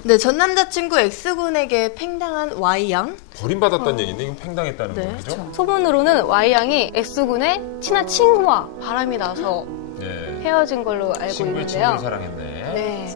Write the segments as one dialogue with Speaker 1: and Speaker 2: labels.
Speaker 1: 네, 전 남자친구 X군에게 팽당한 Y양.
Speaker 2: 버림받았다는 얘기인데 이건 팽당했다는
Speaker 1: 네,
Speaker 2: 거죠? 그죠?
Speaker 3: 소문으로는 Y양이 X군의 친한 친구와 바람이 나서
Speaker 2: 네.
Speaker 3: 헤어진 걸로 알고
Speaker 2: 친구의
Speaker 3: 있는데요.
Speaker 2: 친구를 사랑했네.
Speaker 3: 네.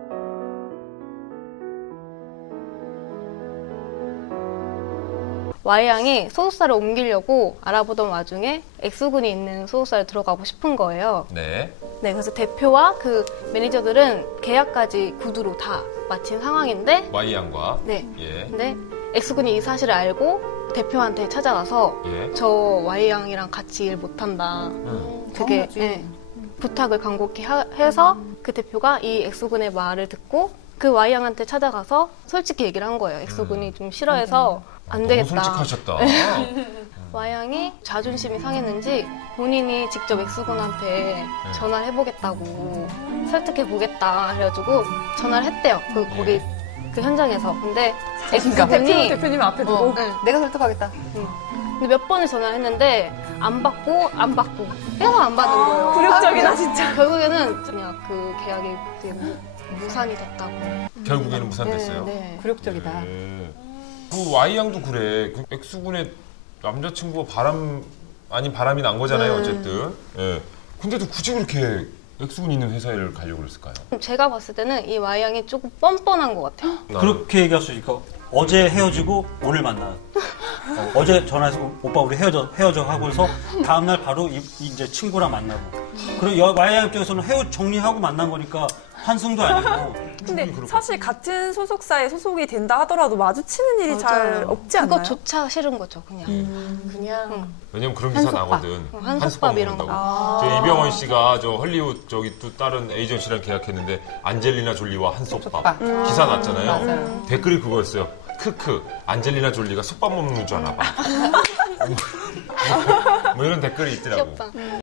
Speaker 3: Y양이 소속사를 옮기려고 알아보던 와중에 X군이 있는 소속사에 들어가고 싶은 거예요.
Speaker 2: 네.
Speaker 3: 네, 그래서 대표와 그 매니저들은 계약까지 구두로 다 마친 상황인데,
Speaker 2: Y양과.
Speaker 3: 네.
Speaker 2: 예.
Speaker 3: 근데 X군이 이 사실을 알고 대표한테 찾아가서
Speaker 2: 예.
Speaker 3: 저 Y양이랑 같이 일 못한다. 그게 예, 부탁을 간곡히 해서 그 대표가 이 X군의 말을 듣고 그 Y양한테 찾아가서 솔직히 얘기를 한 거예요. X군이 좀 싫어해서 안 되겠다.
Speaker 2: 너무 솔직하셨다.
Speaker 3: Y양이 자존심이 상했는지 본인이 직접 X군한테 전화를 해보겠다고 설득해보겠다 해가지고 전화를 했대요. 거기 그 현장에서. 근데 X군이
Speaker 4: 대표님 앞에 두고
Speaker 3: 네.
Speaker 4: 내가 설득하겠다.
Speaker 3: 근데 몇 번을 전화를 했는데 안 받고 계속 안 받는 거예요.
Speaker 4: 굴욕적이다 진짜.
Speaker 3: 결국에는 그냥 그 계약이 무산이 됐다고.
Speaker 2: 결국에는 무산됐어요.
Speaker 3: 네.
Speaker 4: 굴욕적이다.
Speaker 2: 예. 그 Y양도 그래. 그 X군의 남자친구가 바람이 난 거잖아요, 어쨌든. 예. 근데도 굳이 그렇게 X군 있는 회사를 가려고 그랬을까요?
Speaker 3: 제가 봤을 때는 이 Y양이 조금 뻔뻔한 것 같아요.
Speaker 5: 그렇게 얘기할 수 있으니까 어제 헤어지고 오늘 만나. 어제 전화해서 오빠 우리 헤어져 하고 해서 다음날 바로 이제 친구랑 만나고. 그리고 Y양 입장에서는 정리하고 만난 거니까 환승도 아니고.
Speaker 4: 근데 사실 같은 소속사에 소속이 된다 하더라도 마주치는 일이 잘 없지 않나요?
Speaker 3: 그거조차 싫은 거죠, 그냥. 그냥.
Speaker 2: 왜냐면 그런 기사 나거든.
Speaker 3: 한솥밥 이런 거.
Speaker 2: 저 이병헌 씨가 저 헐리우드 또 다른 에이전시랑 계약했는데 안젤리나 졸리와 한솥밥 기사 났잖아요.
Speaker 4: 맞아요.
Speaker 2: 댓글이 그거였어요. 크크 안젤리나 졸리가 솥밥 먹는 줄 아나 봐. 뭐 이런 댓글이 있더라고.
Speaker 3: 귀엽다.